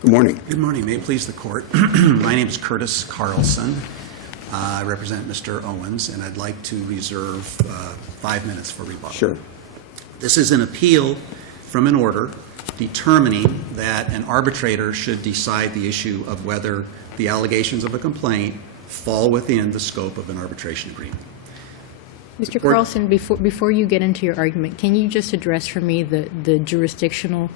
Good morning. Good morning. May it please the court. My name is Curtis Carlson. I represent Mr. Owens, and I'd like to reserve 5 minutes for rebuttal. Sure. This is an appeal from an order determining that an arbitrator should decide the issue of whether the allegations of a complaint fall within the scope of an arbitration agreement. Mr. Carlson, before you get into your argument, can you just address for me the jurisdictional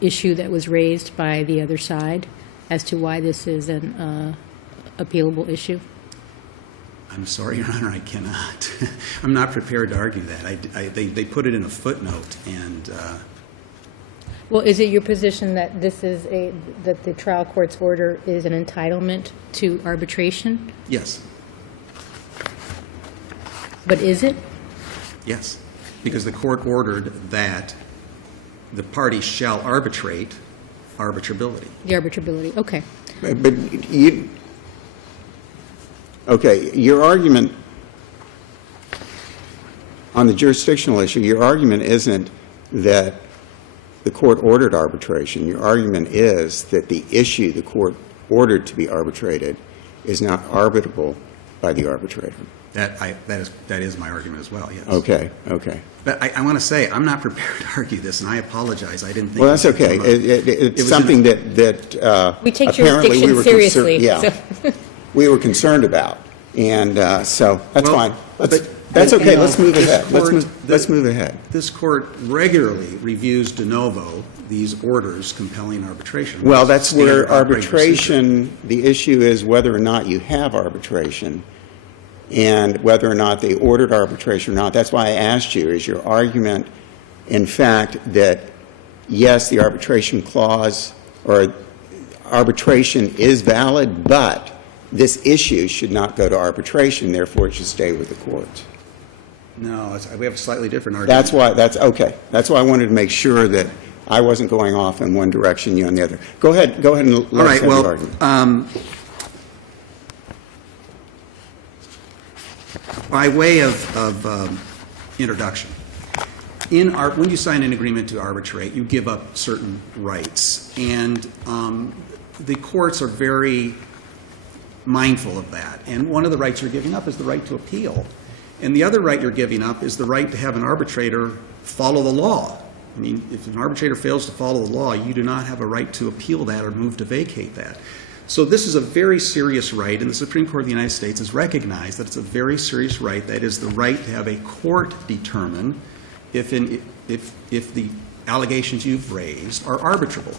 issue that was raised by the other side as to why this is an appealable issue? I'm sorry, Your Honor, I cannot. I'm not prepared to argue that. They put it in a footnote, and Well, is it your position that this is that the trial court's order is an entitlement to arbitration? yes, But is it? yes, because the court ordered that the parties shall arbitrate arbitrability. The arbitrability, okay. But you, okay, your argument on the jurisdictional issue, your argument isn't that the court ordered arbitration. Your argument is that the issue the court ordered to be arbitrated is not arbitrable by the arbitrator. That is my argument as well, yes. Okay, okay. But I want to say, I'm not prepared to argue this, and I apologize. I didn't think... Well, that's this would okay. come up. It's something that We take apparently jurisdiction we were seriously. yeah, So. we were concerned about, and so that's Well, fine. but- That's okay. you know, Let's move this ahead. court- Let's move ahead. This court regularly reviews de novo these orders compelling arbitration. Well, that's Standard where operating procedure. arbitration, the issue is whether or not you have arbitration and whether or not they ordered arbitration or not. That's why I asked you, is your argument, in fact, that yes, the arbitration clause or arbitration is valid, but this issue should not go to arbitration, therefore it should stay with the courts? No, we have a slightly different argument. That's okay. That's why I wanted to make sure that I wasn't going off in one direction, you on the other. Go ahead and All let's right, have well, your argument. By way of introduction, when you sign an agreement to arbitrate, you give up certain rights, and the courts are very mindful of that. And one of the rights you're giving up is the right to appeal. And the other right you're giving up is the right to have an arbitrator follow the law. I mean, if an arbitrator fails to follow the law, you do not have a right to appeal that or move to vacate that. So this is a very serious right, and the Supreme Court of the United States has recognized that it's a very serious right. That is the right to have a court determine if the allegations you've raised are arbitrable.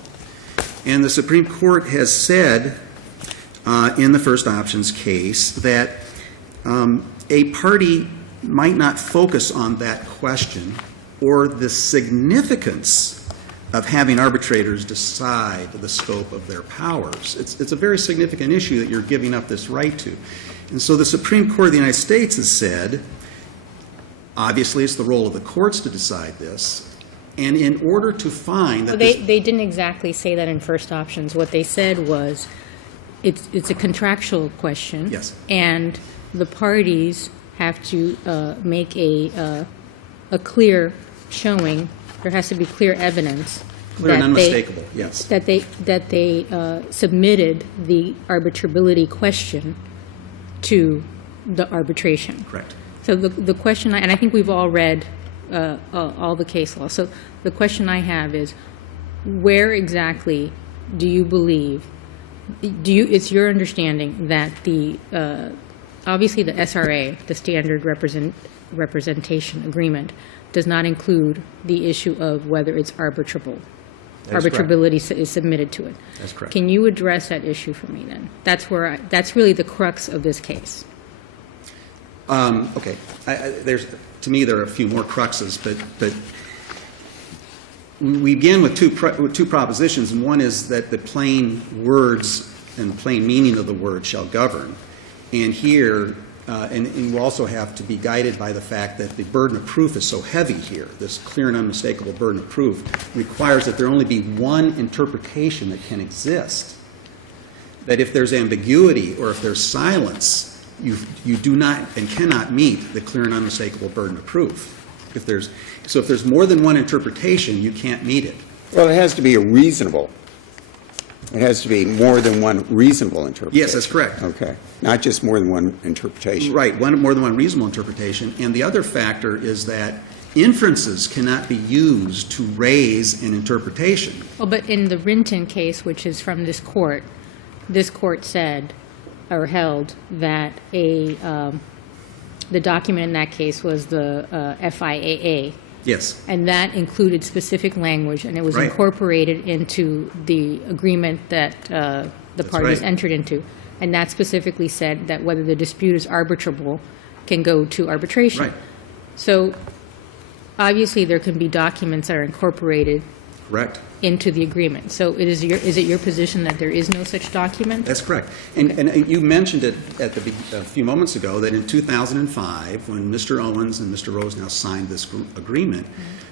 And the Supreme Court has said in the first options case that a party might not focus on that question or the significance of having arbitrators decide the scope of their powers. It's a very significant issue that you're giving up this right to. And so the Supreme Court of the United States has said, obviously it's the role of the courts to decide this, and in order to find that They didn't exactly say that in first options. What they said was it's a contractual question. Yes. And the parties have to make a clear showing. There has to be clear evidence. clear and that they- unmistakable, yes. That they submitted the arbitrability question to the arbitration. Correct. So the question, and I think we've all read all the case law. So the question I have is, where exactly do you believe? It's your understanding that obviously the SRA, the Standard Representation Agreement, does not include the issue of whether it's arbitrable. That is correct. Arbitrability is submitted to it. That's correct. Can you address that issue for me then? That's really the crux of this case. Okay. To me, there are a few more cruxes, but we begin with two propositions, and one is that the plain words and the plain meaning of the word shall govern. And here, and you also have to be guided by the fact that the burden of proof is so heavy here. This clear and unmistakable burden of proof requires that there only be one interpretation that can exist. That if there's ambiguity or if there's silence, you do not and cannot meet the clear and unmistakable burden of proof. If there's more than one interpretation, you can't meet it. Well, it has to be a reasonable It has to be more than one reasonable interpretation. Yes, that's correct. Okay. Not just more than one interpretation. Right, more than one reasonable interpretation. And the other factor is that inferences cannot be used to raise an interpretation. Well, but in the Rinton case, which is from this court said or held that the document in that case was the FIAA. Yes. And that included specific language, and it was Right. incorporated into the agreement that the parties right. entered into. And that specifically said that whether the dispute is arbitrable can go to arbitration. Right. So obviously, there can be documents that are incorporated Correct. into the agreement. So is it your position that there is no such document? That's correct. And you mentioned it at a few moments ago that in 2005, when Mr. Owens and Mr. Rosenhaus signed this agreement,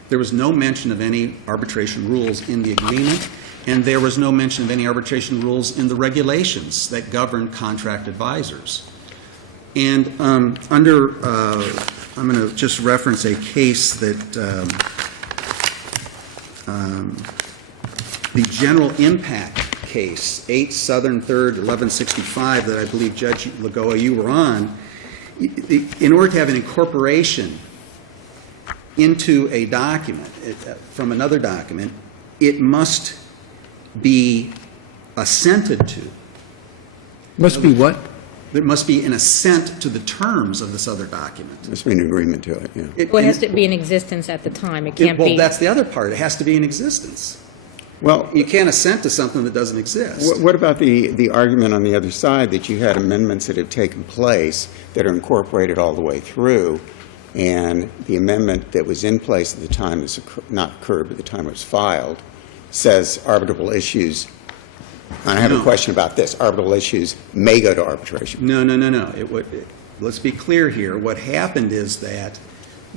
there was no mention of any arbitration rules in the agreement, and there was no mention of any arbitration rules in the regulations that govern contract advisors. And I'm going to just reference a case that the general impact case, 8 Southern 3rd, 1165, that I believe, Judge Lagoa, you were on. In order to have an incorporation into a document, from another document, it must be assented to. Must be what? There must be an assent to the terms of this other document. There's been an agreement to it, yeah. Well, it has to be in existence at the time. It can't be. Well, that's the other part. It has to be in existence. Well, You can't assent to something that doesn't exist. what about the argument on the other side that you had amendments that have taken place that are incorporated all the way through, and the amendment that was in place at the time, not occurred, but the time it was filed, says arbitrable issues, and I have a question about this, arbitrable issues may go to arbitration. No. Let's be clear here. What happened is that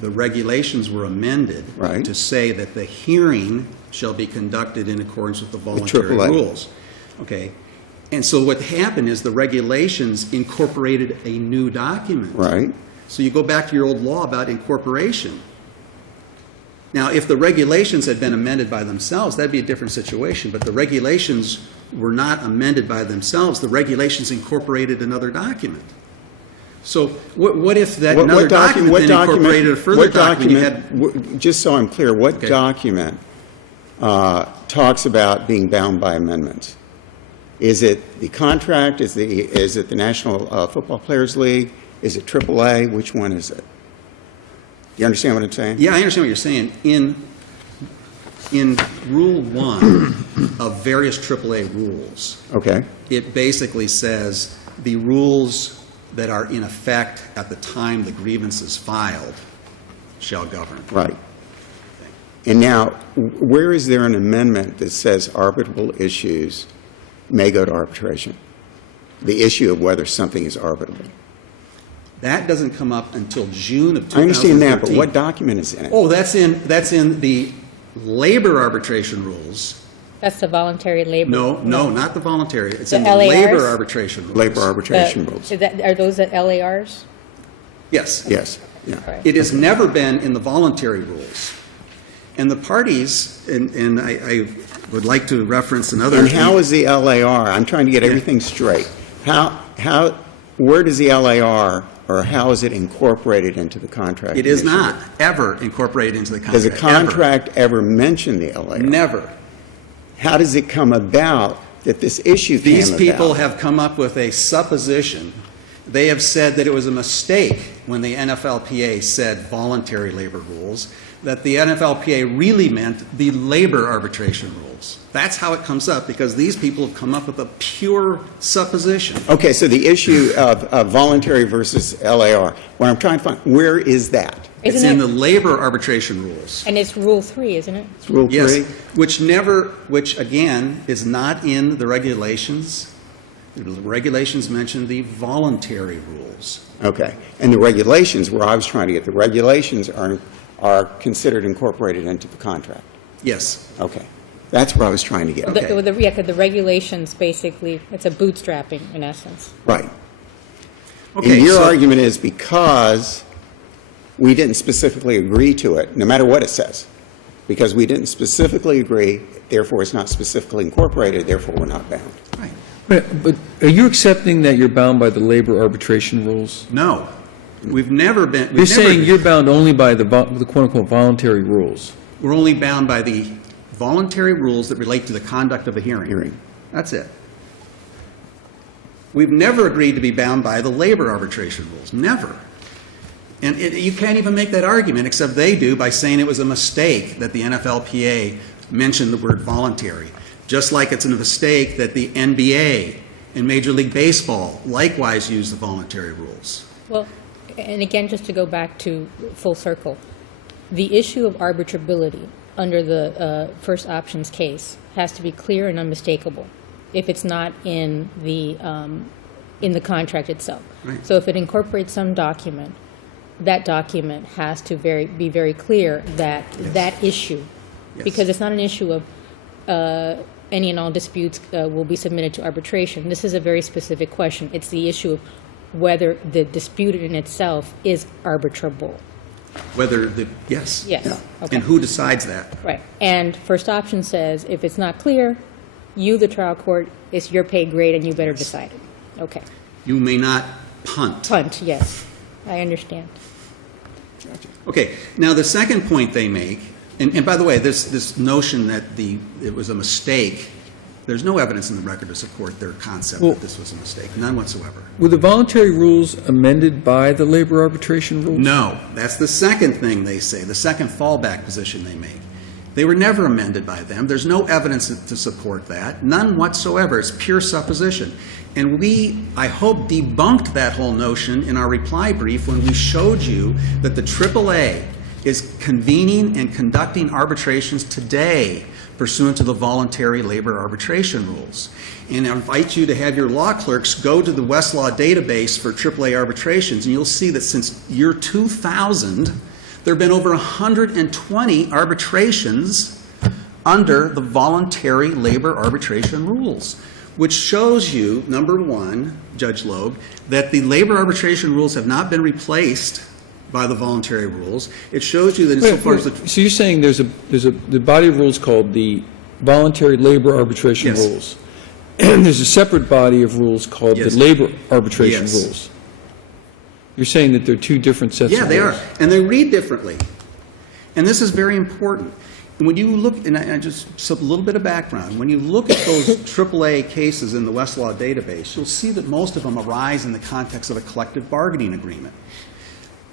the regulations were amended Right. to say that the hearing shall be conducted in accordance with the voluntary AAA. rules. Okay? And so what happened is the regulations incorporated a new document. Right? So you go back to your old law about incorporation. Now, if the regulations had been amended by themselves, that'd be a different situation, but the regulations were not amended by themselves. The regulations incorporated another document. So what if that another document then incorporated a further document? You had- Just so I'm clear, what Okay. document talks about being bound by amendments? Is it the contract? Is it the National Football Players League? Is it AAA? Which one is it? You understand what I'm saying? Yeah, I understand what you're saying. In Rule 1 of various AAA rules, Okay. it basically says the rules that are in effect at the time the grievance is filed shall govern. Right. And now, where is there an amendment that says arbitrable issues may go to arbitration? The issue of whether something is arbitrable. That doesn't come up until June of 2013. I understand that, but what document is in it? Oh, that's in the labor arbitration rules. That's the voluntary labor. No, not the voluntary. It's The in the LARs? labor arbitration rules. Labor arbitration The- rules. Are those the LARs? Yes. Yes, yeah. Right. It has never been in the voluntary rules. And the parties, and I would like to reference another. And how is the LAR, I'm trying to get everything straight. Where does the LAR, or how is it incorporated into the contract? It is initially? not ever incorporated into the contract. Does the contract ever mention the LAR? Ever. Never. How does it come about that this issue came These about? people have come up with a supposition. They have said that it was a mistake when the NFLPA said voluntary labor rules, that the NFLPA really meant the labor arbitration rules. That's how it comes up, because these people have come up with a pure supposition. Okay, so the issue of voluntary versus LAR, what I'm trying to find, where is that? It's Isn't in it- the labor arbitration rules. And it's Rule 3, isn't it? It's Rule 3? Yes, which again, is not in the regulations. The regulations mention the voluntary rules. Okay, and the regulations, where I was trying to get, the regulations are considered incorporated into the contract? Yes. Okay, that's where I was trying to get. Okay. Yeah, 'cause the regulations basically, it's a bootstrapping in essence. Right. Okay, And your so- argument is because we didn't specifically agree to it, no matter what it says, because we didn't specifically agree, therefore it's not specifically incorporated, therefore we're not bound. Right. But are you accepting that you're bound by the labor arbitration rules? No. We've never been. You're saying you're bound only by the quote-unquote voluntary rules. We're only bound by the voluntary rules that relate to the conduct of a hearing. That's it. We've never agreed to be bound by the labor arbitration rules. Never. And you can't even make that argument, except they do, by saying it was a mistake that the NFLPA mentioned the word voluntary. Just like it's a mistake that the NBA and Major League Baseball likewise use the voluntary rules. Well, and again, just to go back to full circle, the issue of arbitrability under the first options case has to be clear and unmistakable if it's not in the contract itself. Right. So if it incorporates some document, that document has to be very clear that that issue, because it's not an issue of any and all disputes will be submitted to arbitration. This is a very specific question. It's the issue of whether the dispute in itself is arbitrable. Yes. Yes. Yeah. Okay. And who decides that? Right. And first option says if it's not clear, you, the trial court, it's your pay grade and you better decide it. Okay. You may not punt. Punt, yes. I understand. Okay, now the second point they make, and by the way, this notion that it was a mistake, there's no evidence in the record to support their concept that this was a mistake, none whatsoever. Were the voluntary rules amended by the labor arbitration rules? No, that's the second thing they say, the second fallback position they make. They were never amended by them. There's no evidence to support that, none whatsoever. It's pure supposition. And we, I hope, debunked that whole notion in our reply brief when we showed you that the AAA is convening and conducting arbitrations today pursuant to the voluntary labor arbitration rules. And I invite you to have your law clerks go to the Westlaw database for AAA arbitrations, and you'll see that since year 2000, there have been over 120 arbitrations under the voluntary labor arbitration rules, which shows you, number one, Judge Loeb, that the labor arbitration rules have not been replaced by the voluntary rules. It shows you that insofar as the... So you're saying there's the body of rules called the voluntary labor arbitration Yes. rules, and there's a separate body of rules called Yes. the labor arbitration Yes. rules. You're saying that they're two different sets of Yeah, rules. they are. And they read differently. And this is very important. And when you look, and I just, a little bit of background, when you look at those AAA cases in the Westlaw database, you'll see that most of them arise in the context of a collective bargaining agreement.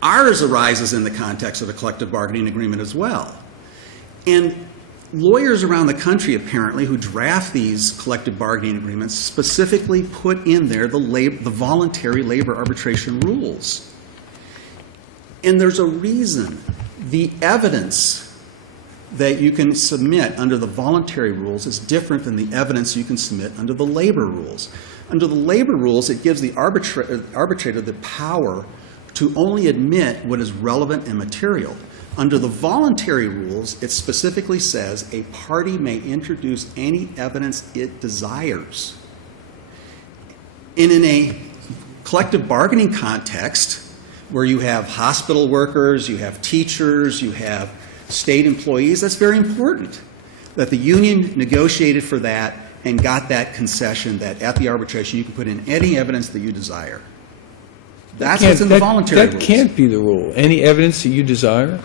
Ours arises in the context of a collective bargaining agreement as well. And lawyers around the country, apparently, who draft these collective bargaining agreements specifically put in there the voluntary labor arbitration rules. And there's a reason. The evidence that you can submit under the voluntary rules is different than the evidence you can submit under the labor rules. Under the labor rules, it gives the arbitrator the power to only admit what is relevant and material. Under the voluntary rules, it specifically says a party may introduce any evidence it desires. And in a collective bargaining context, where you have hospital workers, you have teachers, you have state employees, that's very important, that the union negotiated for that and got that concession that at the arbitration you can put in any evidence that you desire. That's what's in the voluntary rules. That can't be the rule. Any evidence that you desire?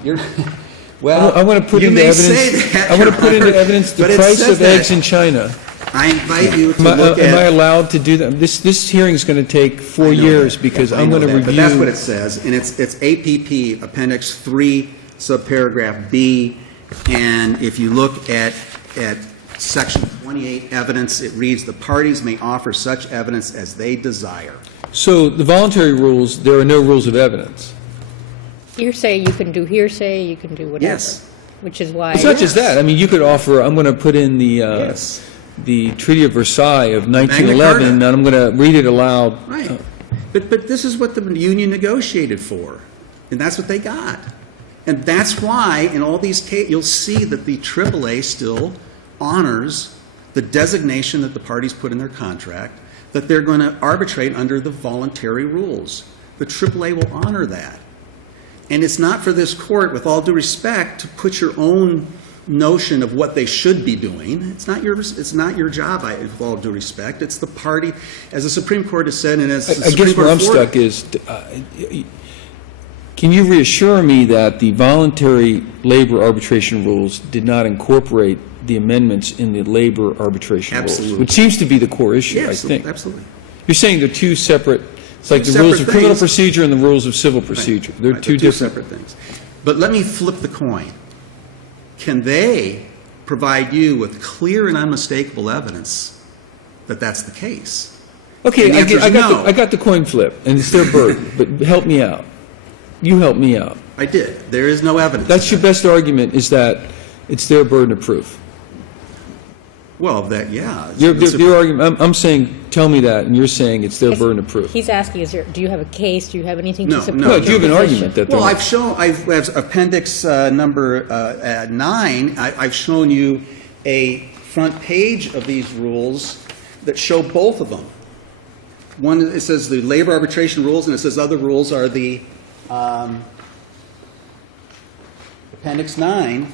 Well, I want to put you into may evidence. say that, I want to Your put into Honor, evidence the but it price says of that. eggs in China. I invite you to Am look I at... allowed to do that? This hearing is going to take 4 I know years that. because I I'm know going to that, review. But that's what it says, and it's APP Appendix 3, subparagraph B, and if you look at Section 28 evidence, it reads, "The parties may offer such evidence as they desire." So the voluntary rules, there are no rules of evidence. Hearsay, you can do hearsay, you can do whatever. Yes. Which is why. It's not just that. I mean, you could offer, I'm going to put in Yes. the Treaty of Versailles of Magna 1911, Carta. and I'm going to read it aloud. Right. But this is what the union negotiated for, and that's what they got. And that's why, in all these cases, you'll see that the AAA still honors the designation that the parties put in their contract, that they're going to arbitrate under the voluntary rules. The AAA will honor that. And it's not for this court, with all due respect, to put your own notion of what they should be doing. It's not your job, with all due respect. It's the party, as the Supreme Court has said, and as the I Supreme guess Court where I'm afforded. stuck is, can you reassure me that the voluntary labor arbitration rules did not incorporate the amendments in the labor arbitration rules? Absolutely. Which seems to be the core issue, I Yes, think. absolutely. You're saying they're two separate, it's like Two the rules of separate criminal things. procedure and the rules of civil procedure. They're Right, two different. separate things. But let me flip the coin. Can they provide you with clear and unmistakable evidence that that's the case? Okay, And the answer is no. I got the coin flip, and it's their burden, but help me out. You help me out. I did. There is no evidence. That's your best argument, is that it's their burden of proof. Well, that, yeah. Your argument, I'm saying, tell me that, and you're saying it's their burden of proof. He's asking, do you have a case, do you have anything No, to support? no, No, your do you have an position? argument that they're... Well, I've appendix number 9, I've shown you a front page of these rules that show both of them. One, it says the labor arbitration rules, and it says other rules are the, appendix 9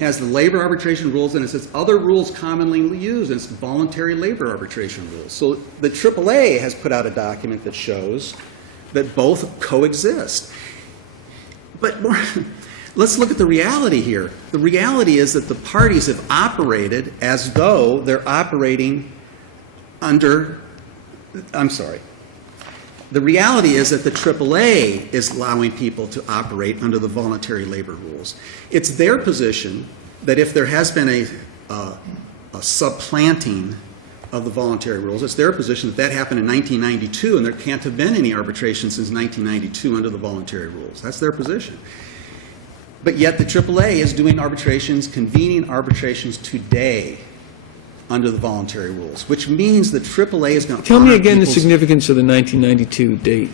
has the labor arbitration rules, and it says other rules commonly used, and it's voluntary labor arbitration rules. So the AAA has put out a document that shows that both coexist. But let's look at the reality here. The reality is that the parties have operated as though they're operating under, I'm sorry. The reality is that the AAA is allowing people to operate under the voluntary labor rules. It's their position that if there has been a supplanting of the voluntary rules, it's their position that that happened in 1992, and there can't have been any arbitration since 1992 under the voluntary rules. That's their position. But yet the AAA is doing arbitrations, convening arbitrations today under the voluntary rules, which means the AAA is going to Tell me honor again the people's- significance of the 1992 date.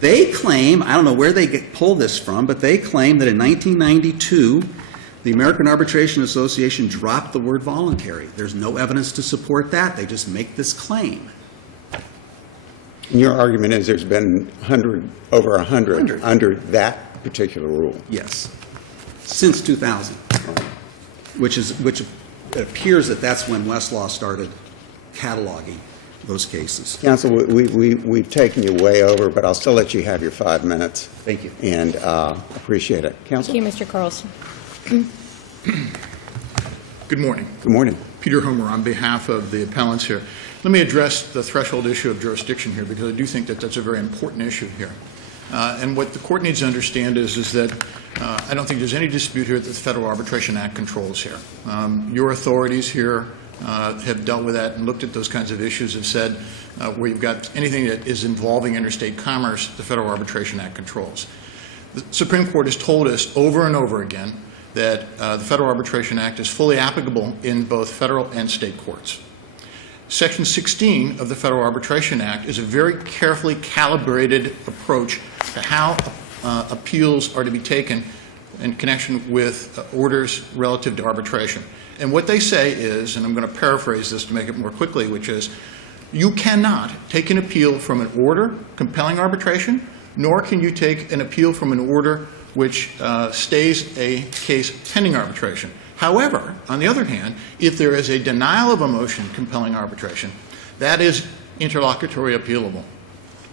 They claim, I don't know where they pull this from, but they claim that in 1992, the American Arbitration Association dropped the word voluntary. There's no evidence to support that. They just make this claim. And your argument is there's been over 100 100. under that particular rule. Yes. Since 2000, which it appears that that's when Westlaw started cataloging those cases. Counsel, we've taken you way over, but I'll still let you have your 5 minutes. Thank you. And appreciate it. Counsel? Thank you, Mr. Carlson. Good morning. Good morning. Peter Homer on behalf of the appellants here. Let me address the threshold issue of jurisdiction here, because I do think that that's a very important issue here. And what the court needs to understand is that I don't think there's any dispute here that the Federal Arbitration Act controls here. Your authorities here have dealt with that and looked at those kinds of issues, have said where you've got anything that is involving interstate commerce, the Federal Arbitration Act controls. The Supreme Court has told us over and over again that the Federal Arbitration Act is fully applicable in both federal and state courts. Section 16 of the Federal Arbitration Act is a very carefully calibrated approach to how appeals are to be taken in connection with orders relative to arbitration. And what they say is, and I'm going to paraphrase this to make it more quickly, which is, you cannot take an appeal from an order compelling arbitration, nor can you take an appeal from an order which stays a case pending arbitration. However, on the other hand, if there is a denial of a motion compelling arbitration, that is interlocutory appealable.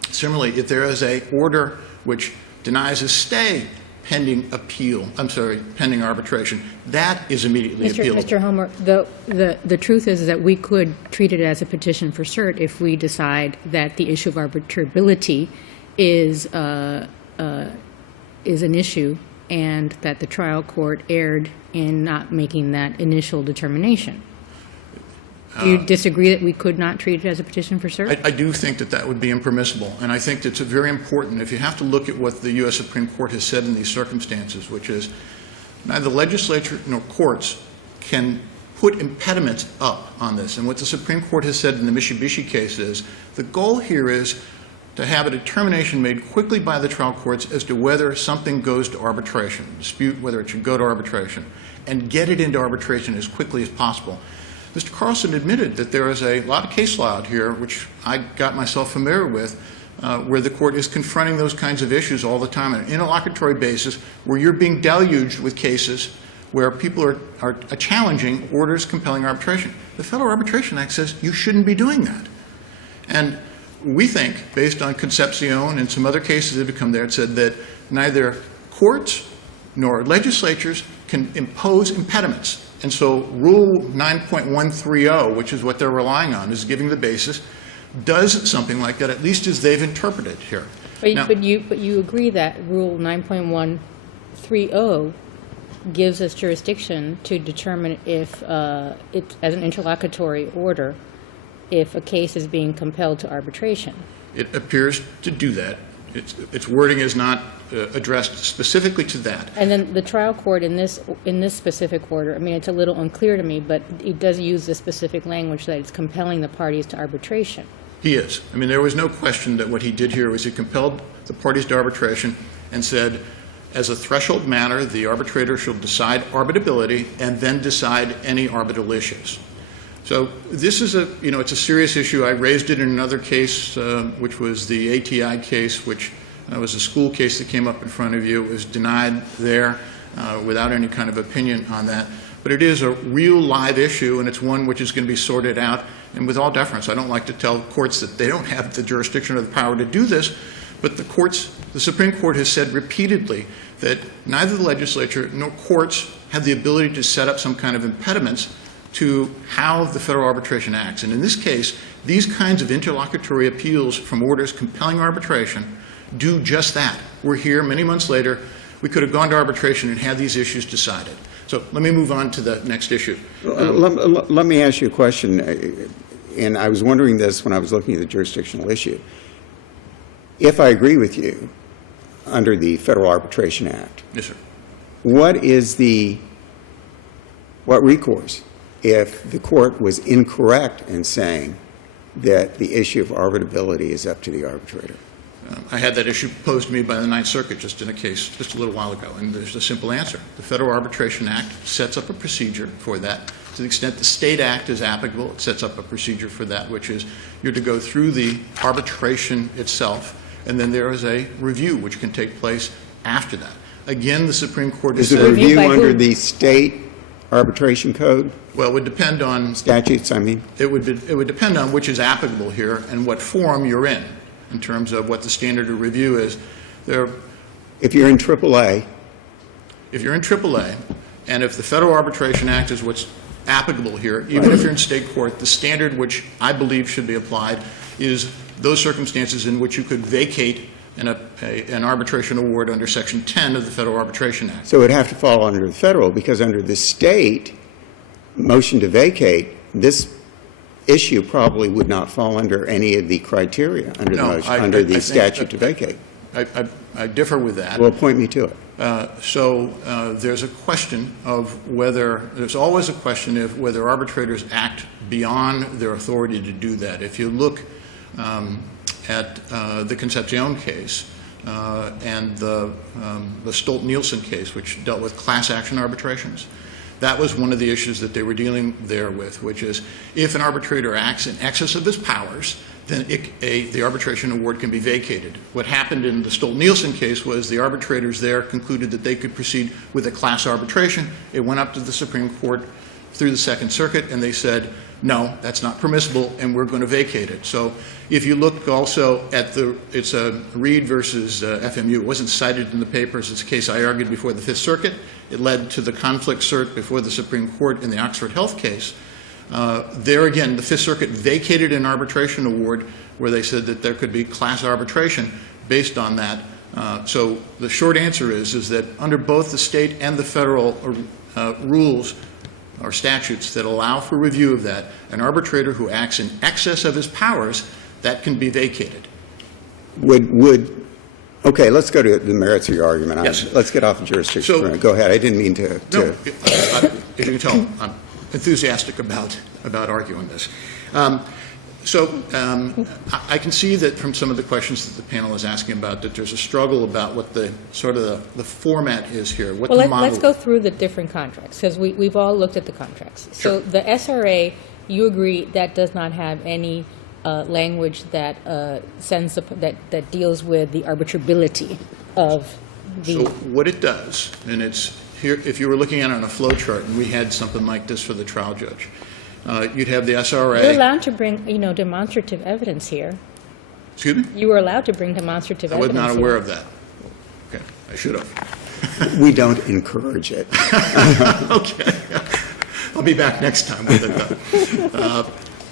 Similarly, if there is an order which denies a stay pending pending arbitration, that is immediately appealable. Mr. Homer, the truth is that we could treat it as a petition for cert if we decide that the issue of arbitrability is an issue and that the trial court erred in not making that initial determination. Do you disagree that we could not treat it as a petition for cert? I do think that that would be impermissible, and I think it's very important. If you have to look at what the U.S. Supreme Court has said in these circumstances, which is neither the legislature nor courts can put impediments up on this. And what the Supreme Court has said in the Mitsubishi case is the goal here is to have a determination made quickly by the trial courts as to whether something goes to arbitration, dispute whether it should go to arbitration, and get it into arbitration as quickly as possible. Mr. Carlson admitted that there is a lot of case law out here, which I got myself familiar with, where the court is confronting those kinds of issues all the time on an interlocutory basis, where you're being deluged with cases where people are challenging orders compelling arbitration. The Federal Arbitration Act says you shouldn't be doing that. And we think, based on Concepcion and some other cases that have come there, it said that neither courts nor legislatures can impose impediments. And so Rule 9.130, which is what they're relying on, is giving the basis, does something like that, at least as they've interpreted here. But you agree that Rule 9.130 gives us jurisdiction to determine if, it, as an interlocutory order, if a case is being compelled to arbitration. It appears to do that. Its wording is not addressed specifically to that. And then the trial court in this specific order, I mean, it's a little unclear to me, but it does use the specific language that it's compelling the parties to arbitration. He is. I mean, there was no question that what he did here was he compelled the parties to arbitration and said, as a threshold matter, the arbitrator shall decide arbitrability and then decide any arbitral issues. So this is it's a serious issue. I raised it in another case, which was the ATI case, which was a school case that came up in front of you. It was denied there without any kind of opinion on that. But it is a real live issue, and it's one which is going to be sorted out. And with all deference, I don't like to tell courts that they don't have the jurisdiction or the power to do this, but the Supreme Court has said repeatedly that neither the legislature nor courts have the ability to set up some kind of impediments to how the Federal Arbitration acts. And in this case, these kinds of interlocutory appeals from orders compelling arbitration do just that. We're here many months later. We could have gone to arbitration and had these issues decided. So let me move on to the next issue. Let me ask you a question, and I was wondering this when I was looking at the jurisdictional issue. If I agree with you under the Federal Arbitration Act, Yes, sir. what recourse if the court was incorrect in saying that the issue of arbitrability is up to the arbitrator? I had that issue posed to me by the Ninth Circuit just in a case just a little while ago, and there's a simple answer. The Federal Arbitration Act sets up a procedure for that. To the extent the state act is applicable, it sets up a procedure for that, which is you're to go through the arbitration itself, and then there is a review which can take place after that. Again, the Supreme Court has Is said... the review by under who? the state arbitration code? Well, it would depend on... Statutes, I mean? It would depend on which is applicable here and what forum you're in terms of what the standard of review is. If you're in AAA, If you're in AAA, and if the Federal Arbitration Act is what's applicable here, even if you're in state court, the standard which I believe should be applied is those circumstances in which you could vacate an arbitration award under Section 10 of the Federal Arbitration Act. so it would have to fall under the federal, because under the state motion to vacate, this issue probably would not fall under any of the criteria under the No, motion, I under the think statute to vacate. I differ with that. Well, point me to it. There's a question of there's always a question of whether arbitrators act beyond their authority to do that. If you look at the Concepcion case and the Stolt-Nielsen case, which dealt with class action arbitrations, that was one of the issues that they were dealing there with, which is if an arbitrator acts in excess of his powers, then the arbitration award can be vacated. What happened in the Stolt-Nielsen case was the arbitrators there concluded that they could proceed with a class arbitration. It went up to the Supreme Court through the Second Circuit, and they said, no, that's not permissible, and we're going to vacate it. So if you look also at it's a Reed versus FMU. It wasn't cited in the papers. It's a case I argued before the Fifth Circuit. It led to the conflict cert before the Supreme Court in the Oxford Health case. There again, the Fifth Circuit vacated an arbitration award where they said that there could be class arbitration based on that. So the short answer is that under both the state and the federal rules or statutes that allow for review of that, an arbitrator who acts in excess of his powers, that can be vacated. Okay, let's go to the merits of your argument. Yes. Let's get off the jurisdiction. So- Go ahead. I didn't mean to. No, as you can tell, I'm enthusiastic about arguing this. I can see that from some of the questions that the panel is asking about that there's a struggle about what the sort of the format is here. What Well, the model. let's go through the different contracts, because we've all looked at the contracts. So Sure. the SRA, you agree that does not have any language that that deals with the arbitrability of the... So what it does, and it's here, if you were looking at it on a flow chart, and we had something like this for the trial judge, you'd have the SRA. You're allowed to bring, demonstrative evidence here. Excuse me? You were allowed to bring demonstrative I was evidence not here. aware of that. Okay, I should have. We don't encourage it. Okay. I'll be back next time with it, though.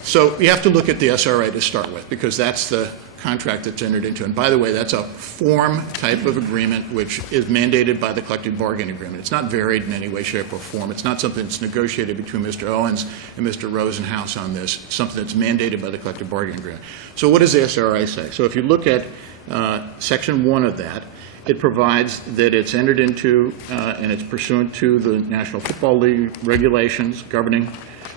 So you have to look at the SRA to start with, because that's the contract that's entered into. And by the way, that's a form type of agreement which is mandated by the collective bargaining agreement. It's not varied in any way, shape, or form. It's not something that's negotiated between Mr. Owens and Mr. Rosenhaus on this. It's something that's mandated by the collective bargaining agreement. So what does the SRA say? So if you look at Section 1 of that, it provides that it's entered into and it's pursuant to the National Football League regulations governing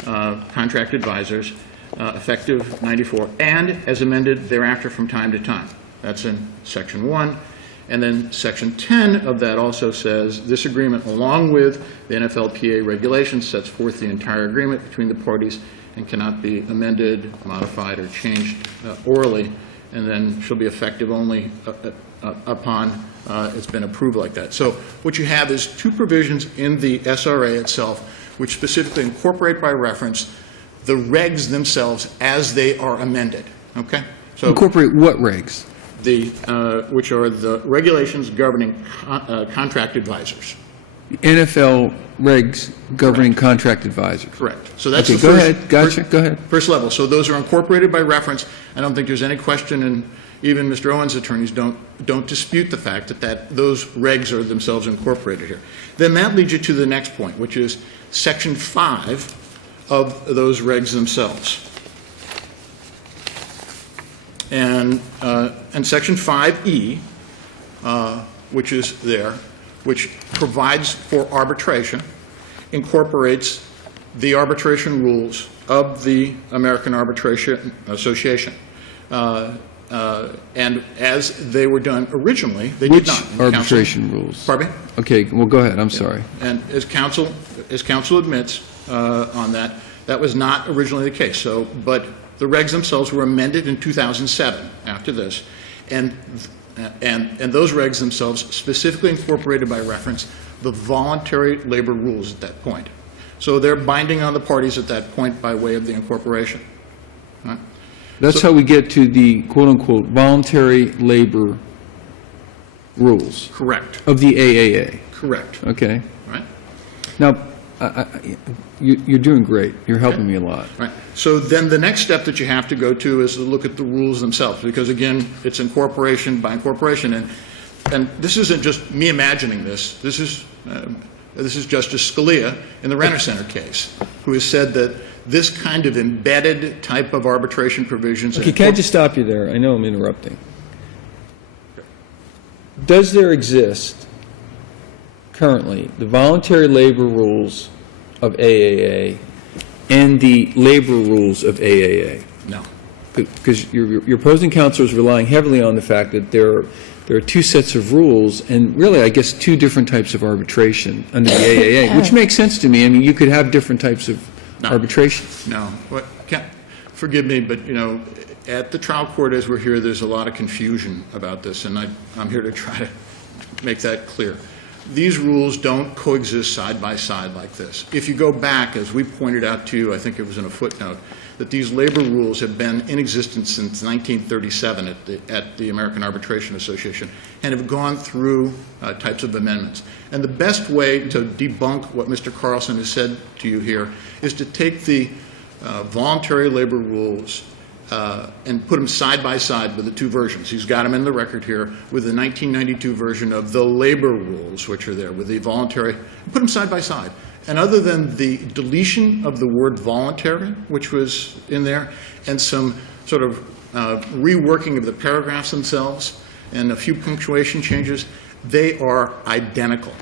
contract advisors, effective 94, and as amended thereafter from time to time. That's in Section 1. And then Section 10 of that also says, this agreement, along with the NFLPA regulations, sets forth the entire agreement between the parties and cannot be amended, modified, or changed orally, and then shall be effective only upon it's been approved like that. So what you have is two provisions in the SRA itself which specifically incorporate by reference the regs themselves as they are amended, okay? So Incorporate what regs? which are the regulations governing contract advisors. NFL regs governing contract advisors. Correct. So that's Okay, the go first, ahead. Gotcha. Go ahead. First level. So those are incorporated by reference. I don't think there's any question, and even Mr. Owens' attorneys don't dispute the fact that those regs are themselves incorporated here. Then that leads you to the next point, which is Section 5 of those regs themselves. And Section 5E, which is there, which provides for arbitration, incorporates the arbitration rules of the American Arbitration Association. And as they were done originally, they did Which not. And arbitration rules? Pardon me? Okay, well, go ahead. I'm sorry. And as counsel admits on that, that was not originally the case. So, but the regs themselves were amended in 2007 after this, and those regs themselves specifically incorporated by reference the voluntary labor rules at that point. So they're binding on the parties at that point by way of the incorporation. Right? That's how we get to the quote-unquote voluntary labor rules Correct. of the AAA. Correct. Okay. Right? Now, you're doing great. You're helping me a lot. Right. So then the next step that you have to go to is to look at the rules themselves, because again, it's incorporation by incorporation, and this isn't just me imagining this. This is Justice Scalia in the Renner Center case, who has said that this kind of embedded type of arbitration provisions. Okay, can I just stop you there? I know I'm interrupting. Does there exist currently the voluntary labor rules of AAA and the labor rules of AAA? No. Because your opposing counsel is relying heavily on the fact that there are two sets of rules and really, I guess, two different types of arbitration under the AAA, which makes sense to me. I mean, you could have different types of arbitration. No. Forgive me, but, at the trial court as we're here, there's a lot of confusion about this, and I'm here to try to make that clear. These rules don't coexist side by side like this. If you go back, as we pointed out to you, I think it was in a footnote, that these labor rules have been in existence since 1937 at the American Arbitration Association and have gone through types of amendments. And the best way to debunk what Mr. Carlson has said to you here is to take the voluntary labor rules and put them side by side with the two versions. He's got them in the record here with the 1992 version of the labor rules, which are there, with the voluntary. Put them side by side. And other than the deletion of the word voluntary, which was in there, and some sort of reworking of the paragraphs themselves and a few punctuation changes, they are identical.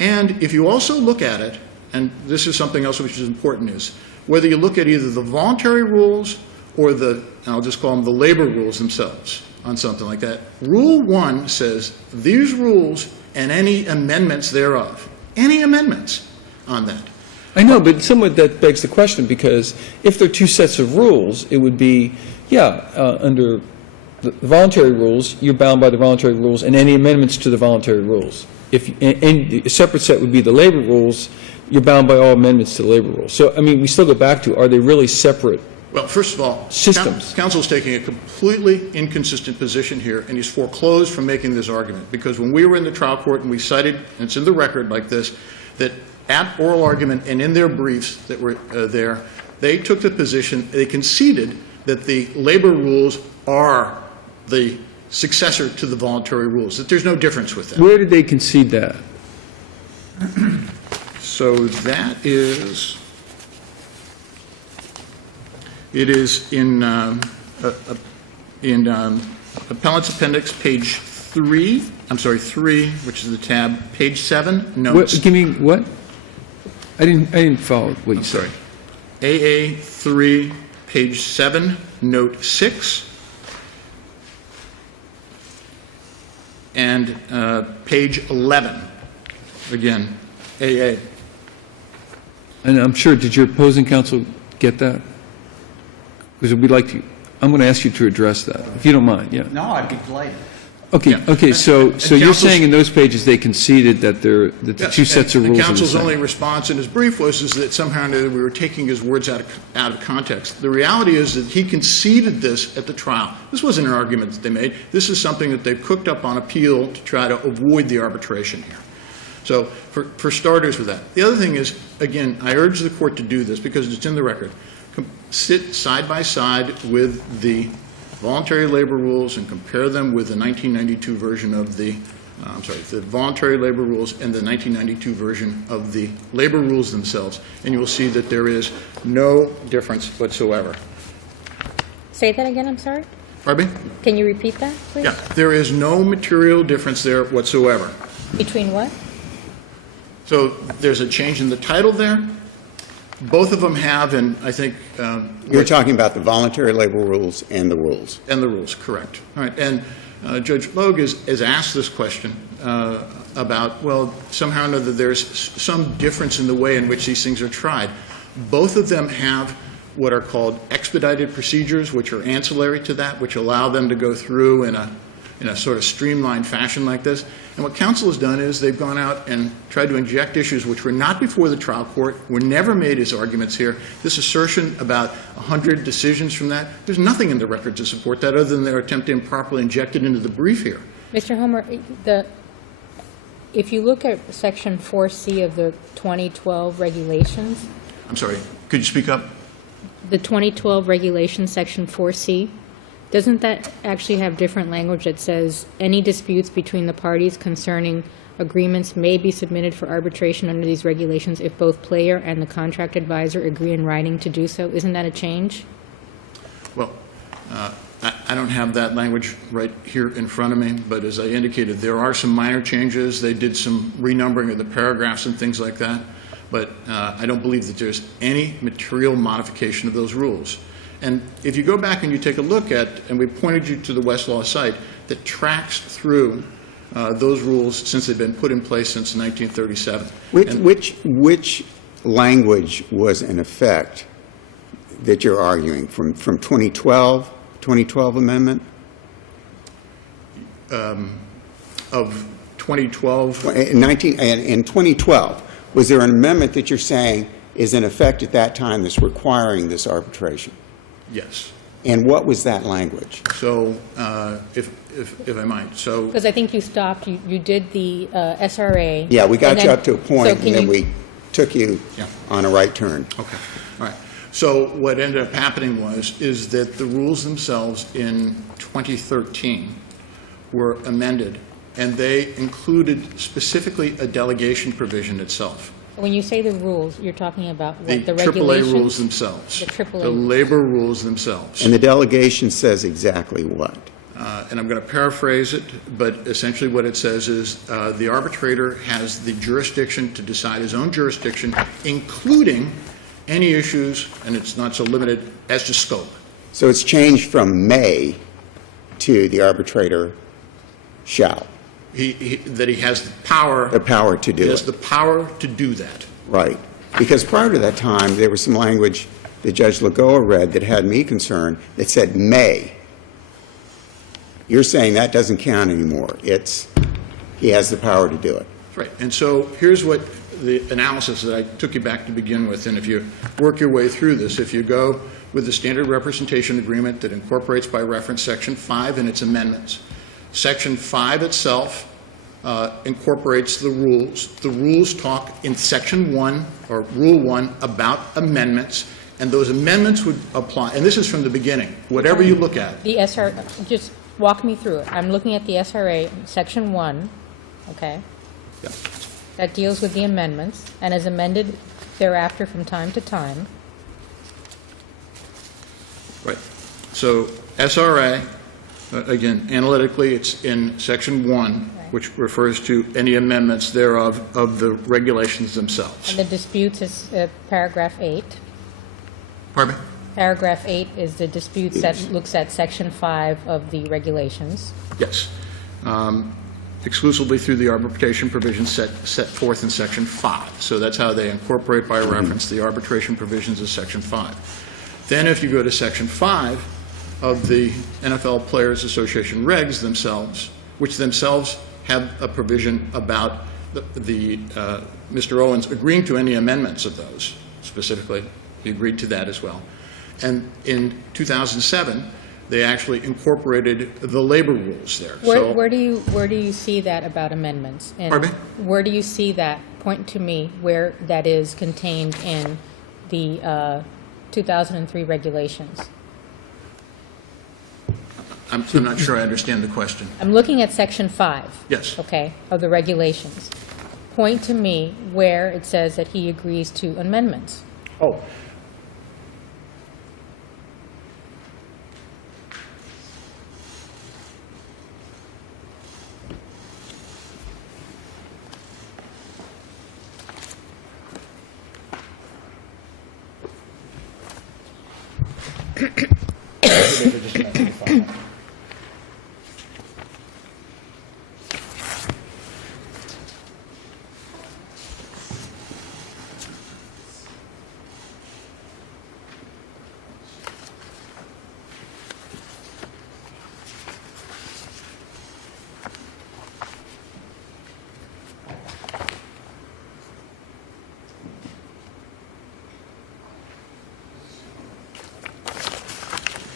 And if you also look at it, and this is something else which is important, is whether you look at either the voluntary rules or I'll just call them the labor rules themselves on something like that. Rule 1 says these rules and any amendments thereof, any amendments on that. I know, but somewhat that begs the question, because if there are two sets of rules, it would be, under the voluntary rules, you're bound by the voluntary rules and any amendments to the voluntary rules. And a separate set would be the labor rules, you're bound by all amendments to the labor rules. So, I mean, we still go back to, are they really separate? Well, first of all, Systems. Counsel's taking a completely inconsistent position here, and he's foreclosed from making this argument, because when we were in the trial court and we cited, and it's in the record like this, that at oral argument and in their briefs that were there, they took the position, they conceded that the labor rules are the successor to the voluntary rules, that there's no difference with that. Where did they concede that? So that is, it is in Appellant's Appendix, page 3, which is the tab, page 7, notes. Give me what? I didn't follow what you said. AA 3, page 7, note 6. And page 11, again, AA. And I'm sure, did your opposing counsel get that? Because we'd like to, I'm going to ask you to address that, if you don't mind, yeah. No, I'd be delighted. Okay, Yeah. okay, so you're counsel's- saying in those pages they conceded that the two sets of rules are the Counsel's only same? response in his brief was is that somehow we were taking his words out of context. The reality is that he conceded this at the trial. This wasn't an argument that they made. This is something that they've cooked up on appeal to try to avoid the arbitration here. So for starters with that. The other thing is, again, I urge the court to do this because it's in the record. Sit side by side with the voluntary labor rules and compare them with the 1992 version of the voluntary labor rules and the 1992 version of the labor rules themselves, and you will see that there is no difference whatsoever. Say that again, I'm sorry? Pardon me? Can you repeat that, please? Yeah, there is no material difference there whatsoever. Between what? So there's a change in the title there. Both of them have, and I think... You're talking about the voluntary labor rules and the rules. And the rules, correct. All right, and Judge Logue has asked this question about, well, somehow or another there's some difference in the way in which these things are tried. Both of them have what are called expedited procedures, which are ancillary to that, which allow them to go through in a sort of streamlined fashion like this. And what counsel has done is they've gone out and tried to inject issues which were not before the trial court, were never made as arguments here. This assertion about 100 decisions from that, there's nothing in the record to support that other than their attempt to improperly inject it into the brief here. Mr. Homer, if you look at Section 4C of the 2012 regulations, I'm sorry, could you speak up? the 2012 regulations, Section 4C, doesn't that actually have different language that says any disputes between the parties concerning agreements may be submitted for arbitration under these regulations if both player and the contract advisor agree in writing to do so? Isn't that a change? Well, I don't have that language right here in front of me, but as I indicated, there are some minor changes. They did some renumbering of the paragraphs and things like that, but I don't believe that there's any material modification of those rules. And if you go back and you take a look at, and we pointed you to the Westlaw site that tracks through those rules since they've been put in place since 1937. Which language was in effect that you're arguing from 2012 amendment? Of 2012, In 2012, was there an amendment that you're saying is in effect at that time that's requiring this arbitration? yes. And what was that language? So if I might, so Because I think you stopped, you did the SRA. Yeah, we got and you then- up to a point, so and can then you- we took you Yeah. on a right turn. okay, all right. So what ended up happening is that the rules themselves in 2013 were amended, and they included specifically a delegation provision itself. When you say the rules, you're talking about The what, the AAA regulations? rules themselves. The AAA The labor rules themselves. And the delegation says exactly what? And I'm going to paraphrase it, but essentially what it says is the arbitrator has the jurisdiction to decide his own jurisdiction, including any issues, and it's not so limited, as to scope. So it's changed from may to the arbitrator shall, That he has the power. the power to He do has it. the power to do that. Right. Because prior to that time, there was some language that Judge Lagoa read that had me concerned that said may. You're saying that doesn't count anymore. He has the power to do it. Right. And so here's what the analysis that I took you back to begin with, and if you work your way through this, if you go with the standard representation agreement that incorporates by reference Section 5 and its amendments, Section 5 itself incorporates the rules. The rules talk in Section 1, or Rule 1, about amendments, and those amendments would apply, and this is from the beginning, whatever you look at. The SRA, just walk me through it. I'm looking at the SRA, Section 1, okay? Yeah. That deals with the amendments and is amended thereafter from time to time. Right. So SRA, again, analytically, it's in Section 1, which refers to any amendments thereof of the regulations themselves. And the disputes is paragraph 8. Pardon me? Paragraph 8 is the disputes that looks at Section 5 of the regulations. Yes. Exclusively through the arbitration provisions set forth in Section 5. So that's how they incorporate by reference the arbitration provisions of Section 5. Then if you go to Section 5 of the NFL Players Association regs themselves, which themselves have a provision about Mr. Owens agreeing to any amendments of those, specifically. He agreed to that as well. And in 2007, they actually incorporated the labor rules there. Where do you see that about amendments? And Pardon me? where do you see that? Point to me where that is contained in the 2003 regulations. I'm not sure I understand the question. I'm looking at Section 5. Yes. Okay, of the regulations. Point to me where it says that he agrees to amendments. Oh.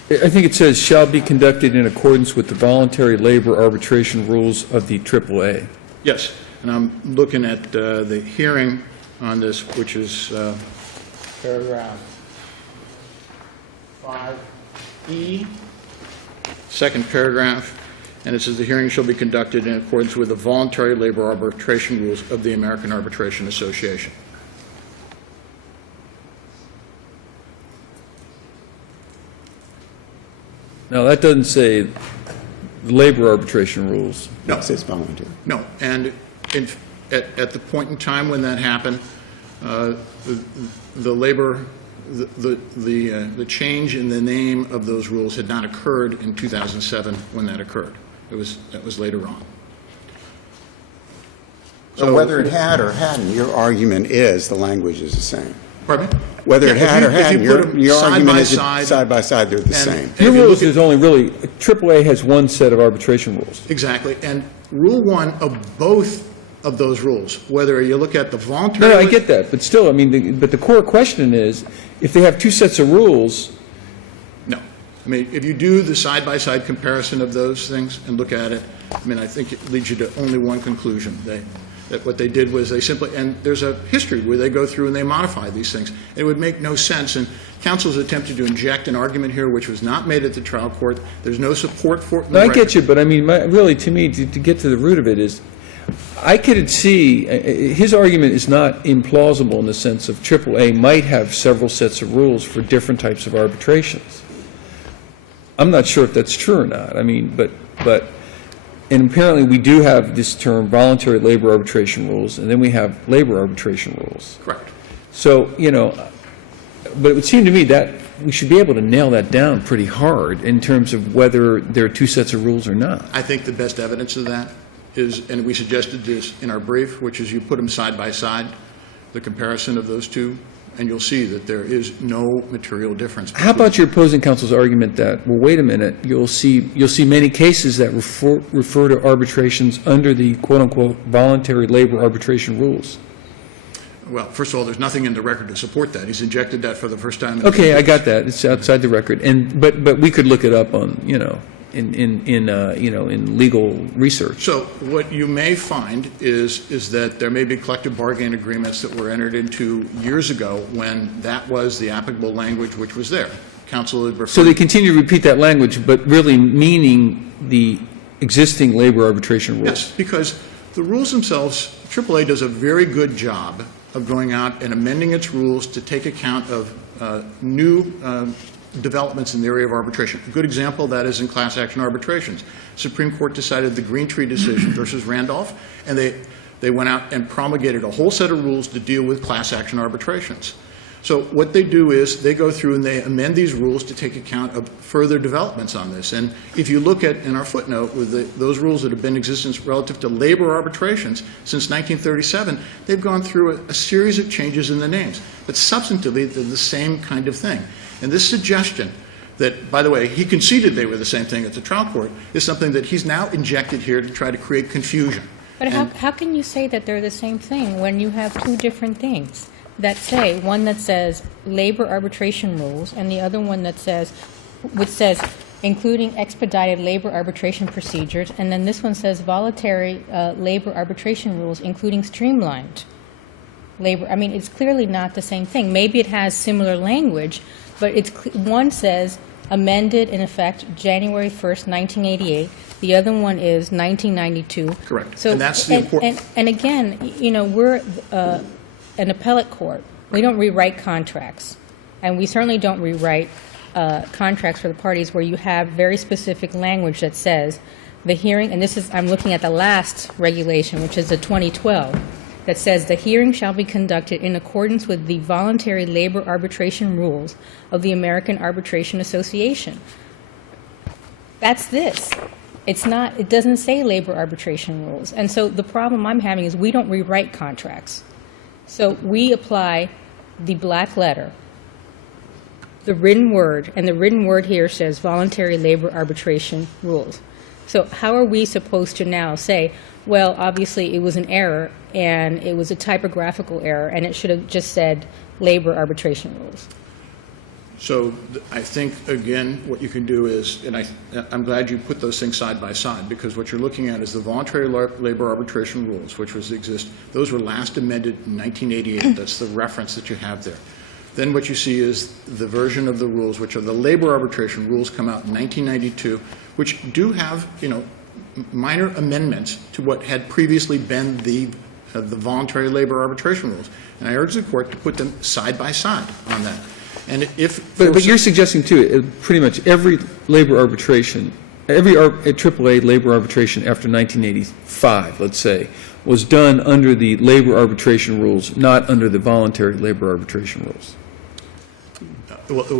I think it says, shall be conducted in accordance with the voluntary labor arbitration rules of the AAA. Yes, and I'm looking at the hearing on this, which is paragraph 5E, second paragraph, and it says the hearing shall be conducted in accordance with the voluntary labor arbitration rules of the American Arbitration Association. Now, that doesn't say labor arbitration rules. No. It says voluntary. No, and at the point in time when that happened, the labor, the change in the name of those rules had not occurred in 2007 when that occurred. That was later on. So whether it had or hadn't, your argument is the language is the same. Pardon me? Whether it had or hadn't, your argument is side side by side, they're the same. Your rules is only really, AAA has one set of arbitration rules. Exactly, and Rule 1 of both of those rules, whether you look at the voluntary... No, I get that, but still, I mean, but the core question is, if they have two sets of rules... No. I mean, if you do the side-by-side comparison of those things and look at it, I mean, I think it leads you to only one conclusion. That what they did was they simply, and there's a history where they go through and they modify these things. It would make no sense, and counsel's attempted to inject an argument here which was not made at the trial court. There's no support for it in the No, I record. get you, but I mean, really, to me, to get to the root of it is, I could see, his argument is not implausible in the sense of AAA might have several sets of rules for different types of arbitrations. I'm not sure if that's true or not. I mean, but and apparently we do have this term, voluntary labor arbitration rules, and then we have labor arbitration rules. Correct. So, but it would seem to me that we should be able to nail that down pretty hard in terms of whether there are two sets of rules or not. I think the best evidence of that is, and we suggested this in our brief, which is you put them side by side, the comparison of those two and you'll see that there is no material difference. How about your opposing counsel's argument that, well, wait a minute, you'll see many cases that refer to arbitrations under the quote-unquote voluntary labor arbitration rules? Well, first of all, there's nothing in the record to support that. He's injected that for the first time. Okay, I got that. It's outside the record, but we could look it up on, in legal research. So what you may find is that there may be collective bargaining agreements that were entered into years ago when that was the applicable language which was there. Counsel had referred. So they continue to repeat that language, but really meaning the existing labor arbitration rules? Yes, because the rules themselves, AAA does a very good job of going out and amending its rules to take account of new developments in the area of arbitration. A good example of that is in class action arbitrations. Supreme Court decided the Green Tree decision versus Randolph, and they went out and promulgated a whole set of rules to deal with class action arbitrations. So what they do is they go through and they amend these rules to take account of further developments on this. And if you look at, in our footnote, with those rules that have been in existence relative to labor arbitrations since 1937, they've gone through a series of changes in the names. But substantively, they're the same kind of thing. And this suggestion that, by the way, he conceded they were the same thing at the trial court, is something that he's now injected here to try to create confusion. But how can you say that they're the same thing when you have two different things that say, one that says labor arbitration rules and the other one that says, which says including expedited labor arbitration procedures, and then this one says voluntary labor arbitration rules including streamlined labor. I mean, it's clearly not the same thing. Maybe it has similar language, but one says amended in effect January 1st, 1988. The other one is 1992. Correct. So, and that's the important. And again, we're an appellate court. We don't rewrite contracts, and we certainly don't rewrite contracts for the parties where you have very specific language that says the hearing, and this is, I'm looking at the last regulation, which is the 2012, that says the hearing shall be conducted in accordance with the voluntary labor arbitration rules of the American Arbitration Association. That's this. It's not, it doesn't say labor arbitration rules. And so the problem I'm having is we don't rewrite contracts. So we apply the black letter, the written word, and the written word here says voluntary labor arbitration rules. So how are we supposed to now say, well, obviously it was an error and it was a typographical error and it should have just said labor arbitration rules? So I think, again, what you can do is, and I'm glad you put those things side by side, because what you're looking at is the voluntary labor arbitration rules, which exist. Those were last amended in 1988. That's the reference that you have there. Then what you see is the version of the rules, which are the labor arbitration rules, come out in 1992, which do have, minor amendments to what had previously been the voluntary labor arbitration rules. And I urge the court to put them side by side on that. And if But you're suggesting, too, pretty much every labor arbitration, every AAA labor arbitration after 1985, let's say, was done under the labor arbitration rules, not under the voluntary labor arbitration rules.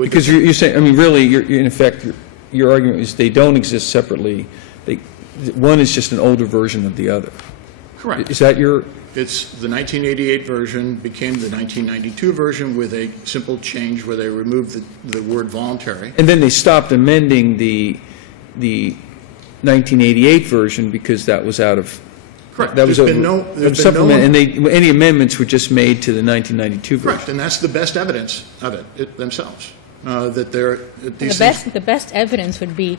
Because you're saying, I mean, really, in effect, your argument is they don't exist separately. One is just an older version of the other. Correct. Is that your... It's the 1988 version became the 1992 version with a simple change where they removed the word voluntary. And then they stopped amending the 1988 version because that was out of... Correct. That was There's been no and any amendments were just made to the 1992 version. Correct, and that's the best evidence of it themselves. That they're The best evidence would be,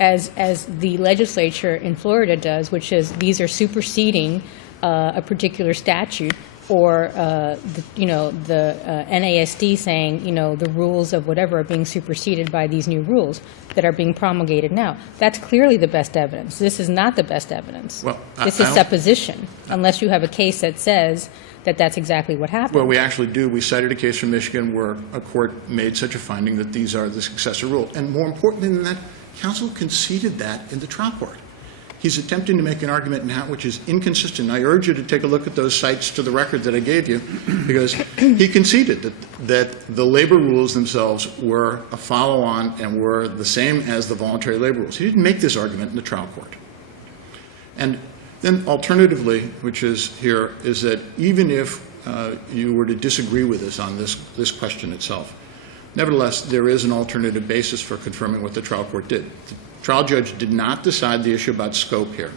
as the legislature in Florida does, which is these are superseding a particular statute, or the NASD saying, the rules of whatever are being superseded by these new rules that are being promulgated now. That's clearly the best evidence. This is not the best evidence. Well, this is supposition, unless you have a case that says that that's exactly what happened. Well, we actually do. We cited a case from Michigan where a court made such a finding that these are the successor rule. And more importantly than that, counsel conceded that in the trial court. He's attempting to make an argument now which is inconsistent. I urge you to take a look at those cites to the record that I gave you, because he conceded that the labor rules themselves were a follow-on and were the same as the voluntary labor rules. He didn't make this argument in the trial court. And then alternatively, which is here, is that even if you were to disagree with us on this question itself. Nevertheless, there is an alternative basis for confirming what the trial court did. The trial judge did not decide the issue about scope here,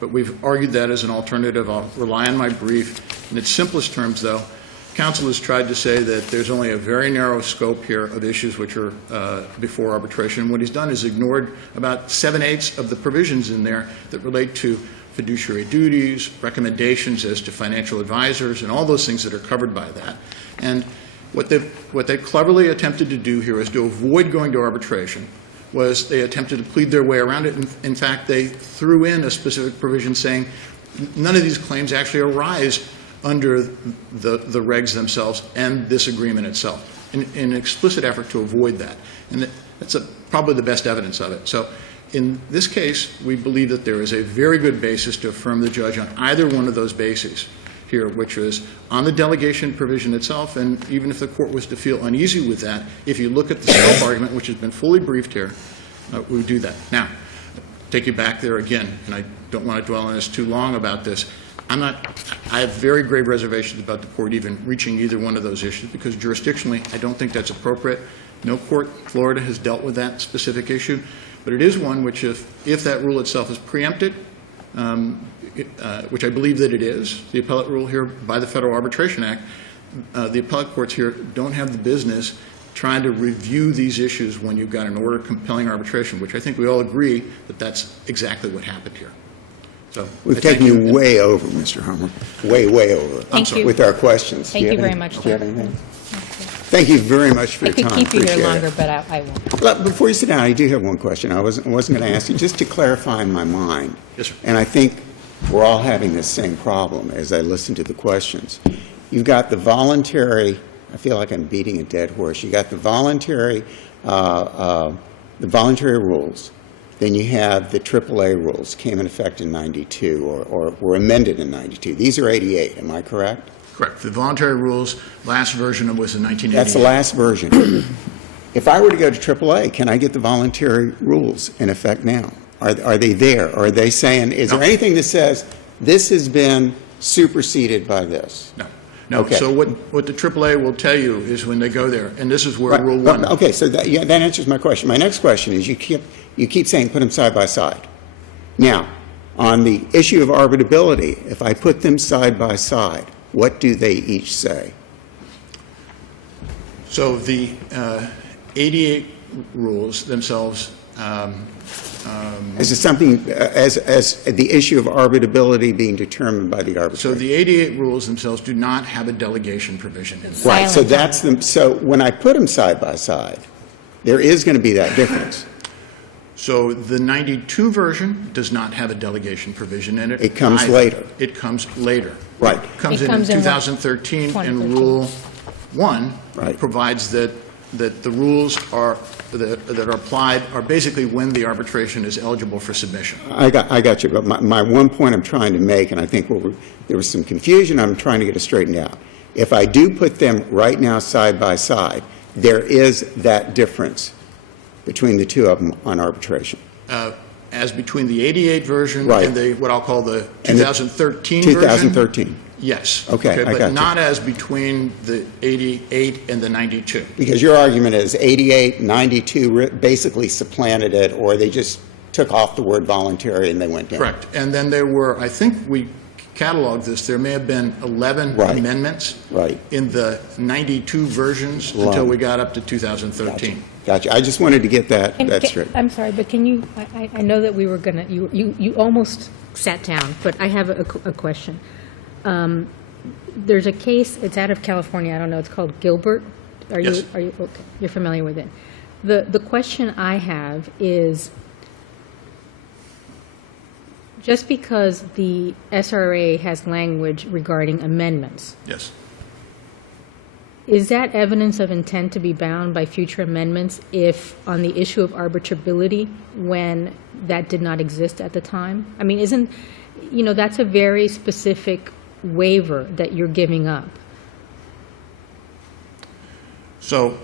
but we've argued that as an alternative. I'll rely on my brief. In its simplest terms, though, counsel has tried to say that there's only a very narrow scope here of issues which are before arbitration. What he's done is ignored about 7/8 of the provisions in there that relate to fiduciary duties, recommendations as to financial advisors, and all those things that are covered by that. And what they cleverly attempted to do here is to avoid going to arbitration was they attempted to plead their way around it. In fact, they threw in a specific provision saying none of these claims actually arise under the regs themselves and this agreement itself, in an explicit effort to avoid that. And that's probably the best evidence of it. So in this case, we believe that there is a very good basis to affirm the judge on either one of those bases here, which is on the delegation provision itself, and even if the court was to feel uneasy with that, if you look at the scope argument, which has been fully briefed here, we would do that. Now, take you back there again, and I don't want to dwell on this too long about this. I have very grave reservations about the court even reaching either one of those issues, because jurisdictionally, I don't think that's appropriate. No court in Florida has dealt with that specific issue, but it is one which, if that rule itself is preempted, which I believe that it is, the appellate rule here by the Federal Arbitration Act, the appellate courts here don't have the business trying to review these issues when you've got an order compelling arbitration, which I think we all agree that that's exactly what happened here. So We've taken you way over, Mr. Hummer, way over. Thank you. With our questions. Thank you very much, Do you have Jeff. anything? Thank you very much for I your could time. keep you here Appreciate longer, it. but I won't. Look, before you sit down, I do have one question. I wasn't going to ask you, just to clarify in my mind. Yes, sir. And I think we're all having this same problem as I listen to the questions. You've got the voluntary, I feel like I'm beating a dead horse. You got the voluntary rules. Then you have the AAA rules, came in effect in 92 or were amended in 92. These are 88, am I correct? Correct. The voluntary rules, last version was in 1988. That's the last version. If I were to go to AAA, can I get the voluntary rules in effect now? Are they there? Or are they saying, is there anything that says this has been superseded by this? No. No. Okay. So what the AAA will tell you is when they go there, and this is where Rule 1. Okay, so that answers my question. My next question is you keep saying put them side by side. Now, on the issue of arbitrability, if I put them side by side, what do they each say? So the 88 rules themselves, Is it something as the issue of arbitrability being determined by the arbitrator? so the 88 rules themselves do not have a delegation provision in them. Right, so Silent that's them. So when I put them side by side, there is going to be that difference. So the 92 version does not have a delegation provision in it. It comes either. later. It comes later. Right. It comes It in comes in 2013, and 2013. Rule 1 Right. provides that the rules that are applied are basically when the arbitration is eligible for submission. I got you, but my one point I'm trying to make, and I think there was some confusion, I'm trying to get it straightened out. If I do put them right now side by side, there is that difference between the two of them on arbitration. As between the 88 version Right. and the, what I'll call the And the 2013 version? 2013, Yes. Okay, I got But you. not as between the 88 and the 92. because your argument is 88, 92 basically supplanted it, or they just took off the word voluntary and they went down. Correct. And then there were, I think we cataloged this, there may have been 11 Right. amendments Right. in the 92 versions until 11. we got up to 2013. Gotcha. I just wanted to get that straight. I'm sorry, but can you, I know that we were going to, you almost sat down, but I have a question. There's a case, it's out of California, I don't know, it's called Gilbert. Yes. Are you, okay, you're familiar with it. The question I have is, just because the SRA has language regarding amendments, Yes. is that evidence of intent to be bound by future amendments if, on the issue of arbitrability, when that did not exist at the time? I mean, that's a very specific waiver that you're giving up. So,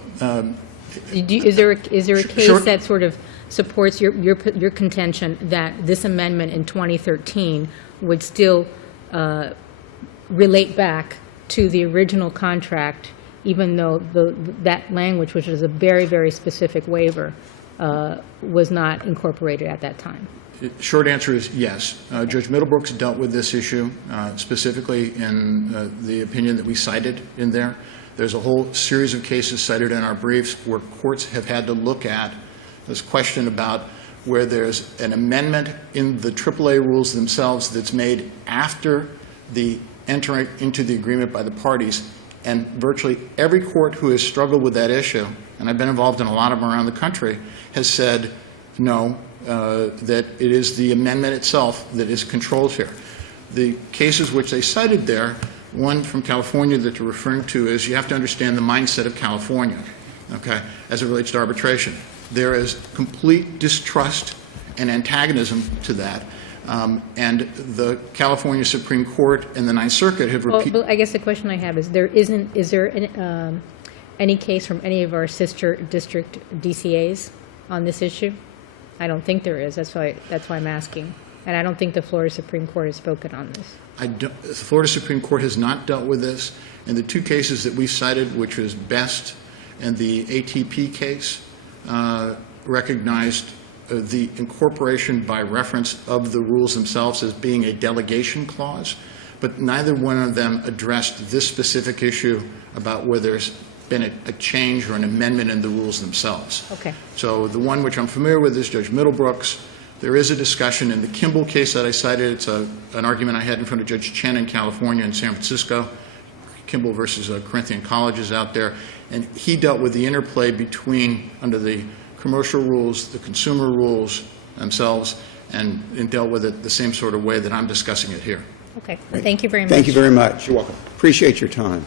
Is there a case Sure. that sort of supports your contention that this amendment in 2013 would still relate back to the original contract, even though that language, which is a very, very specific waiver, was not incorporated at that time? Short answer is yes. Judge Middlebrooks dealt with this issue specifically in the opinion that we cited in there. There's a whole series of cases cited in our briefs where courts have had to look at this question about where there's an amendment in the AAA rules themselves that's made after the entering into the agreement by the parties. And virtually every court who has struggled with that issue, and I've been involved in a lot of them around the country, has said no, that it is the amendment itself that is controlled here. The cases which they cited there, one from California that you're referring to, is you have to understand the mindset of California, okay, as it relates to arbitration. There is complete distrust and antagonism to that. And the California Supreme Court and the Ninth Circuit have repeated. Well, I guess the question I have is, is there any case from any of our sister district DCAs on this issue? I don't think there is. That's why I'm asking. And I don't think the Florida Supreme Court has spoken on this. The Florida Supreme Court has not dealt with this. In the two cases that we cited, which was Best and the ATP case, recognized the incorporation by reference of the rules themselves as being a delegation clause, but neither one of them addressed this specific issue about whether there's been a change or an amendment in the rules themselves. Okay. So the one which I'm familiar with is Judge Middlebrooks. There is a discussion in the Kimball case that I cited. It's an argument I had in front of Judge Chen in California and San Francisco. Kimball versus Corinthian Colleges out there. And he dealt with the interplay between, under the commercial rules, the consumer rules themselves, and dealt with it the same sort of way that I'm discussing it here. Okay. Thank you very much. Thank you very much. You're welcome. Appreciate your time.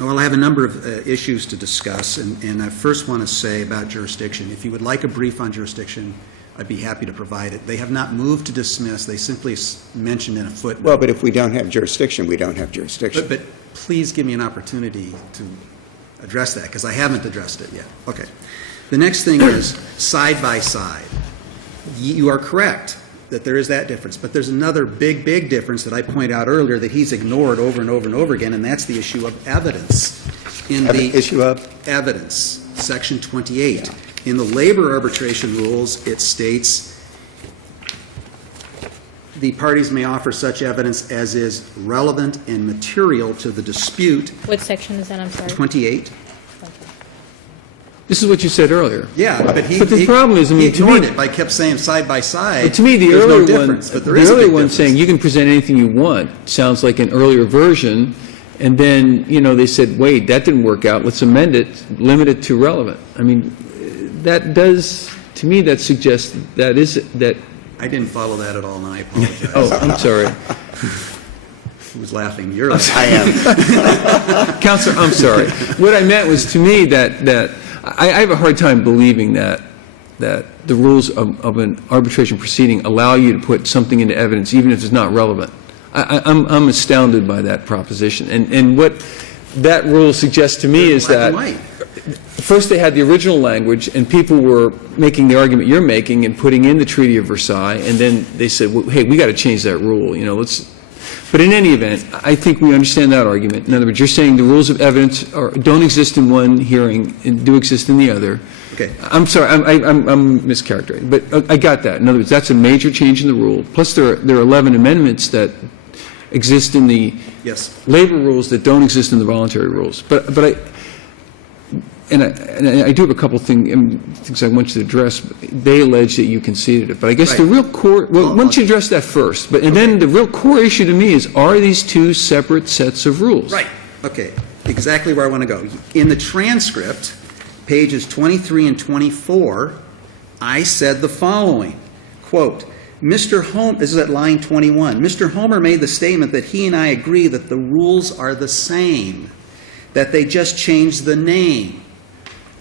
Well, I have a number of issues to discuss, and I first want to say about jurisdiction. If you would like a brief on jurisdiction, I'd be happy to provide it. They have not moved to dismiss. They simply mentioned in a footnote. Well, but if we don't have jurisdiction, we don't have jurisdiction. But please give me an opportunity to address that, because I haven't addressed it yet. Okay. The next thing is side by side. You are correct that there is that difference, but there's another big, big difference that I pointed out earlier that he's ignored over and over and over again, and that's the issue of evidence. In the issue of? Evidence, Section 28. Yeah. In the labor arbitration rules, it states the parties may offer such evidence as is relevant and material to the dispute. What section is that? I'm sorry. 28. This is what you said earlier. Yeah, but the problem is, I mean, he ignored it by kept saying side by side. But to me, the there's earlier no difference, one, but there the is a earlier big one difference. saying you can present anything you want sounds like an earlier version, and then they said, wait, that didn't work out. Let's amend it, limit it to relevant. I mean, that does, to me, that suggests that. I didn't follow that at all, and I apologize. Oh, I'm sorry. Who's laughing? You're laughing. I am. Counselor, I'm sorry. What I meant was, to me, that I have a hard time believing that the rules of an arbitration proceeding allow you to put something into evidence, even if it's not relevant. I'm astounded by that proposition. And what that rule suggests to me is that first they had the original language, and people were making the argument you're making and putting in the Treaty of Versailles, and then they said, well, hey, we got to change that rule. But in any event, I think we understand that argument. In other words, you're saying the rules of evidence don't exist in one hearing and do exist in the other. Okay. I'm sorry, I'm mischaracterizing, but I got that. In other words, that's a major change in the rule. Plus, there are 11 amendments that exist in the labor rules that don't exist in the voluntary rules. But I do have a couple things I want you to address. They allege that you conceded it, but I guess the real core. Well, why don't you address that first? Then the real core issue to me is: are these two separate sets of rules? Right. Okay. Exactly where I want to go. In the transcript, pages 23 and 24, I said the following: "Quote, Mr. Homer." This is at line 21. Mr. Homer made the statement that he and I agree that the rules are the same, that they just changed the name.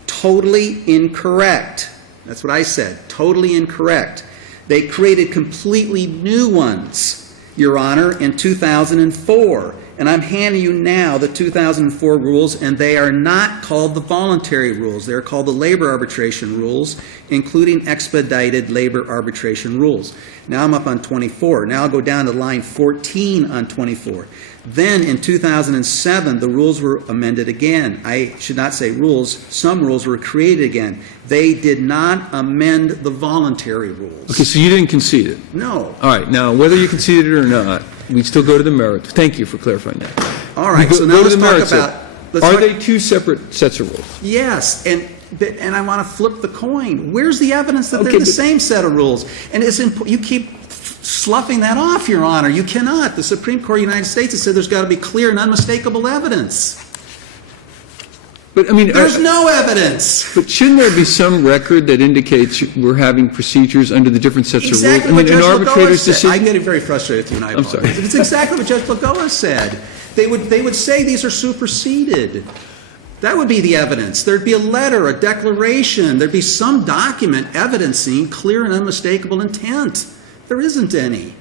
Totally incorrect. That's what I said. Totally incorrect. They created completely new ones, Your Honor, in 2004, And I'm handing you now the 2004 rules, and they are not called the voluntary rules. They are called the labor arbitration rules, including expedited labor arbitration rules. Now I'm up on 24. Now I'll go down to line 14 on 24. Then in 2007, the rules were amended again. I should not say rules. Some rules were created again. They did not amend the voluntary rules. Okay, so you didn't concede it? No. All right, now, whether you conceded it or not, we still go to the merits. Thank you for clarifying that. All right, We so go now to let's the talk merits about... let's Are talk- they two separate sets of rules? Yes, and I want to flip the coin. Where's the evidence that Okay, they're the but- same set of rules? And you keep sloughing that off, Your Honor. You cannot. The Supreme Court of the United States has said there's got to be clear and unmistakable evidence. But, I mean, There's no evidence. but shouldn't there be some record that indicates we're having procedures under the different sets Exactly of what rules? Judge An Lagoa arbitrator's said. I'm decision? getting very frustrated with you, and I I'm apologize. sorry. It's exactly what Judge Lagoa said. They would say these are superseded. That would be the evidence. There'd be a letter, a declaration. There'd be some document evidencing clear and unmistakable intent. There isn't any.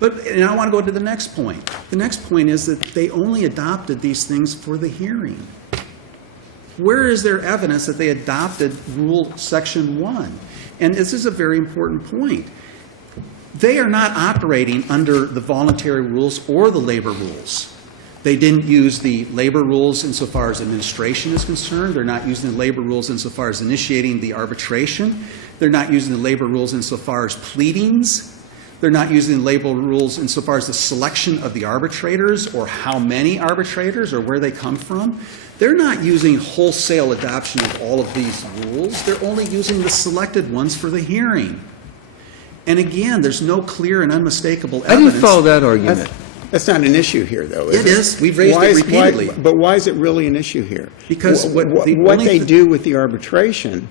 And I want to go to the next point. The next point is that they only adopted these things for the hearing. Where is there evidence that they adopted Rule Section 1? And this is a very important point. They are not operating under the voluntary rules or the labor rules. They didn't use the labor rules insofar as administration is concerned. They're not using the labor rules insofar as initiating the arbitration. They're not using the labor rules insofar as pleadings. They're not using the labor rules insofar as the selection of the arbitrators or how many arbitrators or where they come from. They're not using wholesale adoption of all of these rules. They're only using the selected ones for the hearing. And again, there's no clear and unmistakable I evidence. didn't follow that argument. That's not an issue here, though, is It it? is. We've raised it repeatedly. But why is it really an issue here? Because what the what only they th- do with the arbitration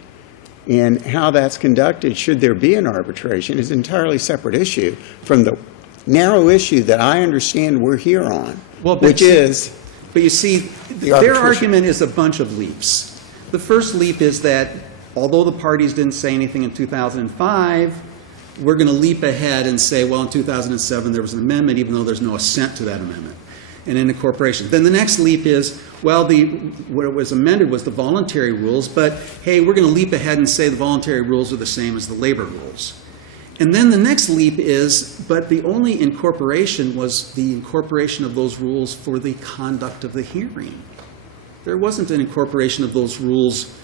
and how that's conducted, should there be an arbitration, is an entirely separate issue from the narrow issue that I understand we're here on, Well, but which see- is But you see, their arbitration. argument is a bunch of leaps. The first leap is that although the parties didn't say anything in 2005, we're going to leap ahead and say, well, in 2007 there was an amendment, even though there's no assent to that amendment, and an incorporation. Then the next leap is, well, what was amended was the voluntary rules, but hey, we're going to leap ahead and say the voluntary rules are the same as the labor rules. And then the next leap is, but the only incorporation was the incorporation of those rules for the conduct of the hearing. There wasn't an incorporation of those rules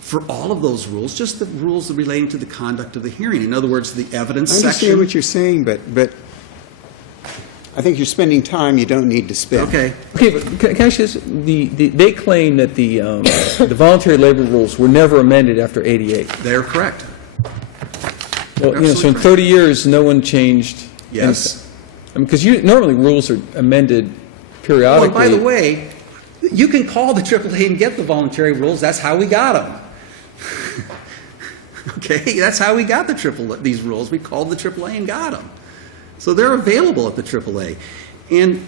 for all of those rules, just the rules relating to the conduct of the hearing. In other words, the evidence I understand section. what you're saying, but I think you're spending time you don't need to spend. Okay. Okay, but can I ask you this? They claim that the voluntary labor rules were never amended after '88. They're correct. Well, so in Absolutely 30 years, no one changed Yes. anything. I mean, because normally rules are amended Oh, periodically. and by the way, you can call the AAA and get the voluntary rules. That's how we got them. Okay, that's how we got these rules. We called the AAA and got them. So they're available at the AAA. And,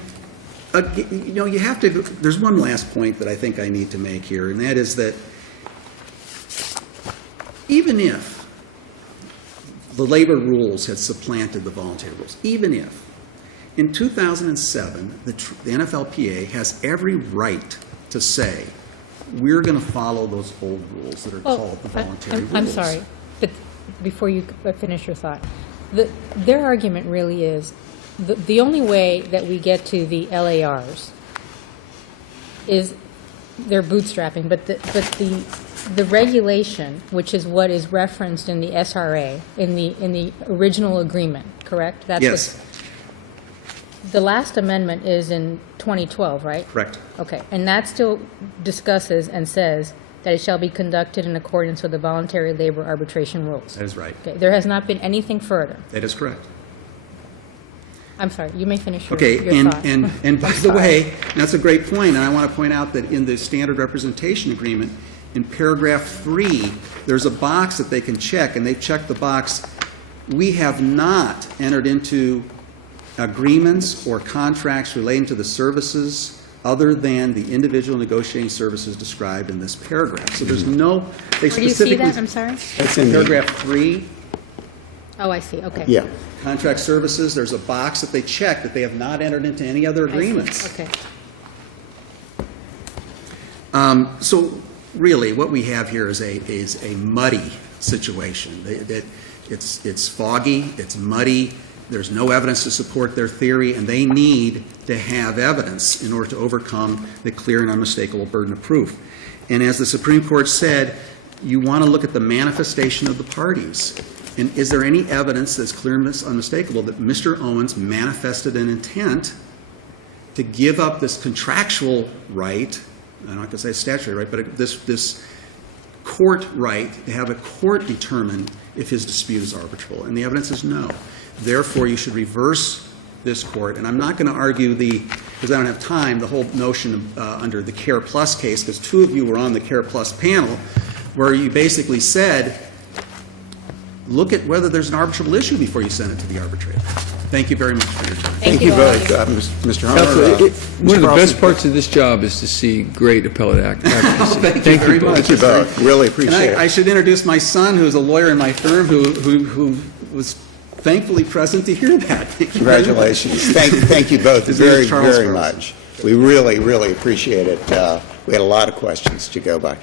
you have to, there's one last point that I think I need to make here, and that is that even if the labor rules had supplanted the voluntary rules, even if, in 2007, the NFLPA has every right to say, we're going to follow those old rules that are called the voluntary rules. I'm sorry, but before you finish your thought, their argument really is, the only way that we get to the LARs is they're bootstrapping, but the regulation, which is what is referenced in the SRA, in the original agreement, correct? That's Yes. the last amendment is in 2012, right? Correct. Okay, and that still discusses and says that it shall be conducted in accordance with the voluntary labor arbitration rules. That is right. Okay, there has not been anything further. That is correct. I'm sorry, you may finish your Okay, thought. and by the way, that's a great point, and I want to point out that in the standard representation agreement, in paragraph 3, there's a box that they can check, and they check the box, we have not entered into agreements or contracts relating to the services other than the individual negotiating services described in this paragraph. So there's no, they Where do you see specifically... that? I'm sorry? That's in the- Paragraph 3, Oh, I see, okay. Yeah. Contract services, there's a box that they check that they have not entered into any other I see, agreements. Okay. So really, what we have here is a muddy situation. It's foggy, it's muddy, there's no evidence to support their theory, and they need to have evidence in order to overcome the clear and unmistakable burden of proof. And as the Supreme Court said, you want to look at the manifestation of the parties. And is there any evidence that's clear and unmistakable that Mr. Owens manifested an intent to give up this contractual right, I'm not going to say statutory right, but this court right to have a court determine if his dispute is arbitrable? And the evidence is no. Therefore, you should reverse this court. And I'm not going to argue because I don't have time, the whole notion of, under the CARE Plus case, because two of you were on the CARE Plus panel, where you basically said, look at whether there's an arbitrable issue before you send it to the arbitrator. Thank you very much for your time. Thank you all of both, you. Mr. Hunter. Counsel, one of Mr. the best Carlson. parts of this job is to see great appellate advocacy. Thank you very much. Thank you both. Really appreciate And it. I should introduce my son, who's a lawyer in my firm, who was thankfully present to hear that. Thank you very much. Congratulations. Thank you both His name very, is Charles very Carlson. much. We really, really appreciate it. We had a lot of questions to go by.